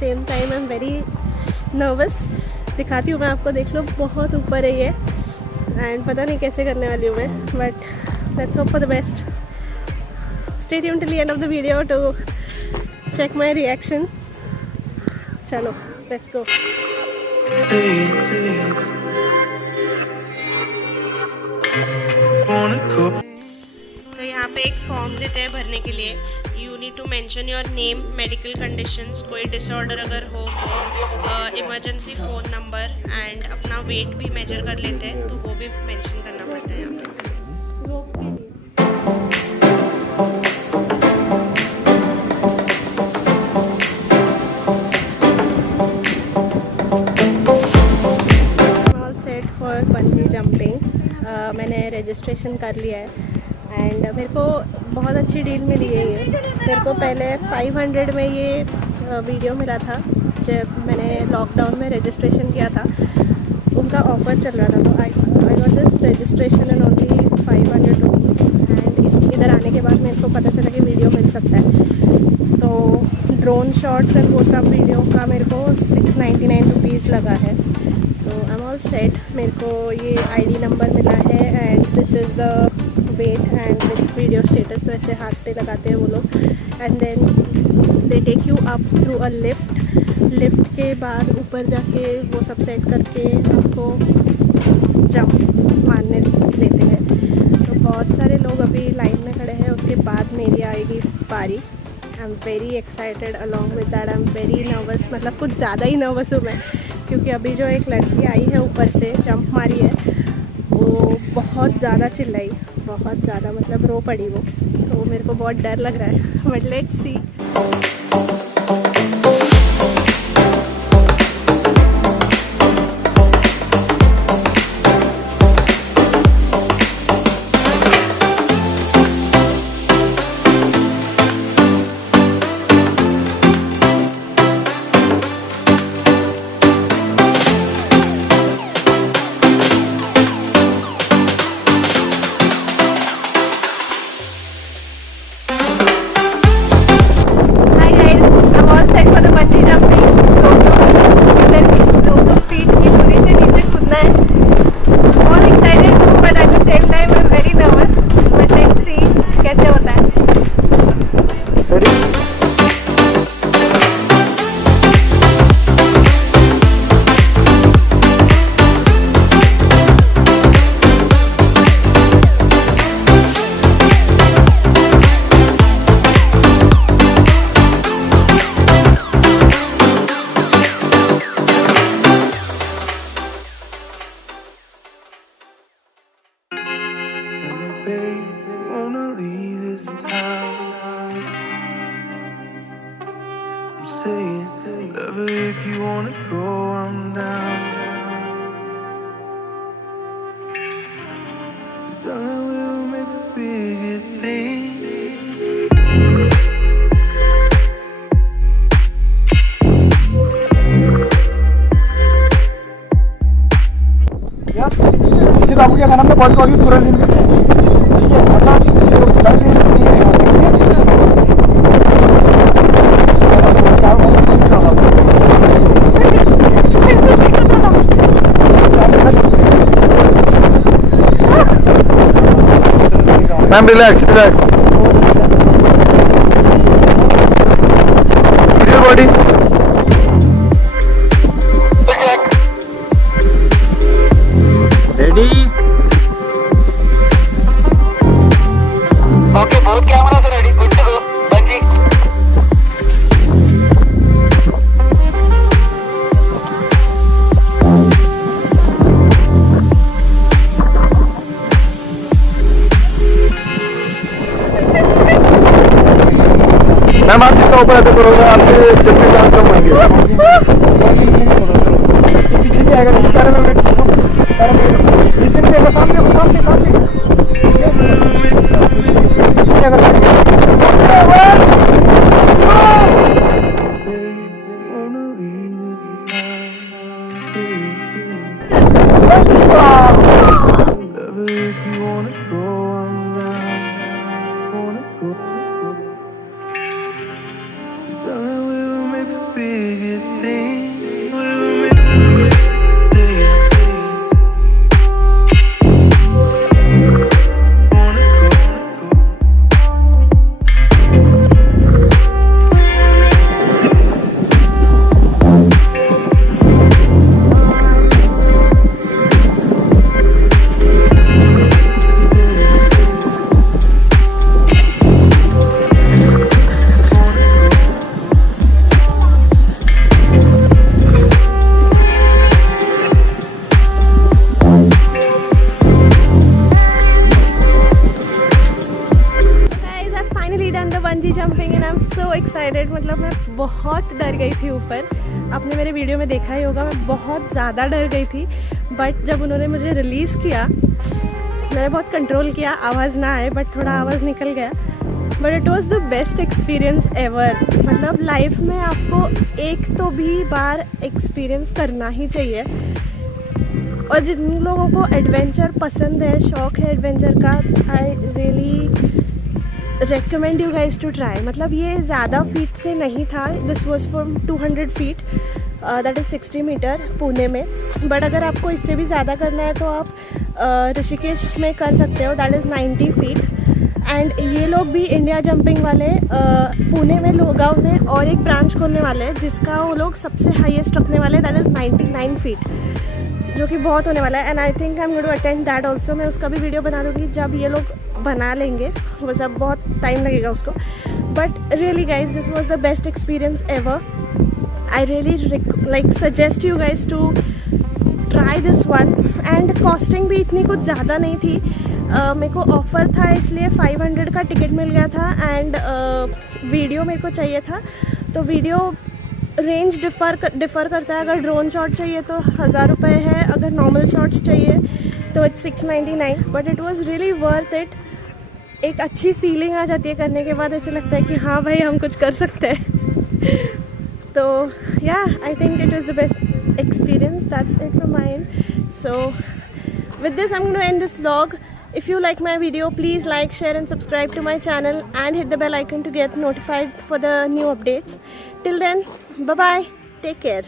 Same time I am very nervous. दिखाती हूँ मैं आपको, देख लो बहुत ऊपर है ये, एंड पता नहीं कैसे करने वाली हूँ मैं, but let's hope for the best. Stay tuned till the end of the video to check my reaction. चलो लेट्स गो। तो यहाँ पे एक फॉर्म देते हैं भरने के लिए। You need to mention your name, medical conditions, कोई डिसऑर्डर अगर हो तो इमरजेंसी फ़ोन नंबर, एंड अपना वेट भी मेजर कर लेते हैं तो वो भी मेंशन करना पड़ता है यहाँ पे। All set for bungee jumping. मैंने रजिस्ट्रेशन कर लिया है एंड मेरे को बहुत अच्छी डील मिली है ये। मेरे को पहले 500 में ये वीडियो मिला था जब मैंने लॉकडाउन में रजिस्ट्रेशन किया था, उनका ऑफ़र चल रहा था। तो I got this registration and only 500 rupees. And इधर आने के बाद मेरे को पता चला कि वीडियो मिल सकता है, तो ड्रोन शॉट्स एंड वो सब वीडियो का मेरे को 699 रुपीज़ लगा है। तो आई एम ऑल सेट। मेरे को ये आईडी नंबर मिला है and this is the weight and video status. तो ऐसे हाथ पे लगाते हैं वो लोग and then they take you up through a lift के बाद ऊपर जाके वो सब सेट करके आपको जंप मारने लेते हैं। तो बहुत सारे लोग अभी लाइन में खड़े हैं, उसके बाद मेरी आएगी बारी। I am very excited along with that I am very nervous, मतलब कुछ ज़्यादा ही नर्वस हूँ मैं, क्योंकि अभी जो एक लड़की आई है ऊपर से जंप मारी है, वो बहुत ज़्यादा चिल्लाई, बहुत ज़्यादा, मतलब रो पड़ी वो। तो मेरे को बहुत डर लग रहा है, but let's see. If you wanna go, I'm down. Darling, we'll make the biggest thing. इसे आपको क्या नाम है? बॉडी को पूरा दिन में ma'am relax relax body. Ready okay, both cameras ready, good to go, bungee. Ma'am आप जितना ऊपर ऐसे करोगे आपके जब भी चांस कम होंगे। पीछे नहीं आएगा, सामने सामने सामने Big ऑफ़र। आपने मेरे वीडियो में देखा ही होगा, मैं बहुत ज़्यादा डर गई थी, बट जब उन्होंने मुझे रिलीज़ किया मैंने बहुत कंट्रोल किया, आवाज़ ना आए, बट थोड़ा आवाज़ निकल गया। But it was the best experience ever. मतलब लाइफ में आपको एक तो भी बार एक्सपीरियंस करना ही चाहिए। और जिन लोगों को एडवेंचर पसंद है, शौक़ है एडवेंचर का, I really recommend you guys to try. मतलब ये ज़्यादा फीट से नहीं था, this was from 200 feet, that is 60 metre Pune में। बट अगर आपको इससे भी ज़्यादा करना है तो आप ऋषिकेश में कर सकते हो, दैट इज़ 90 फीट। एंड ये लोग भी इंडिया जंपिंग वाले पुणे में, लोगांव में और एक ब्रांच खोलने वाले हैं जिसका वो लोग सबसे हाईएस्ट रखने वाले हैं, दैट इज़ 99 फीट, जो कि बहुत होने वाला है। And I think I am going to attend that also. मैं उसका भी वीडियो बना दूँगी जब ये लोग बना लेंगे, वो सब बहुत टाइम लगेगा उसको। But really guys this was the best experience ever. I really like suggest you guys to try this once. And costing भी इतनी कुछ ज़्यादा नहीं थी, मेरे को ऑफ़र था इसलिए 500 का टिकट मिल गया था। एंड वीडियो मेरे को चाहिए था, तो वीडियो रेंज डिफ़र करता है। अगर ड्रोन शॉट चाहिए तो 1000 रुपये है, अगर नॉर्मल शॉट्स चाहिए तो इट्स 699। But it was really worth it. एक अच्छी फीलिंग आ जाती है करने के बाद, ऐसे लगता है कि हाँ भाई हम कुछ कर सकते हैं। तो या I think it was the best experience, that's it from my end. So with this I am going to end this vlog. If you like my video, please like, share and subscribe to my channel and hit the bell icon to get notified for the new updates. Till then, bye bye, take care.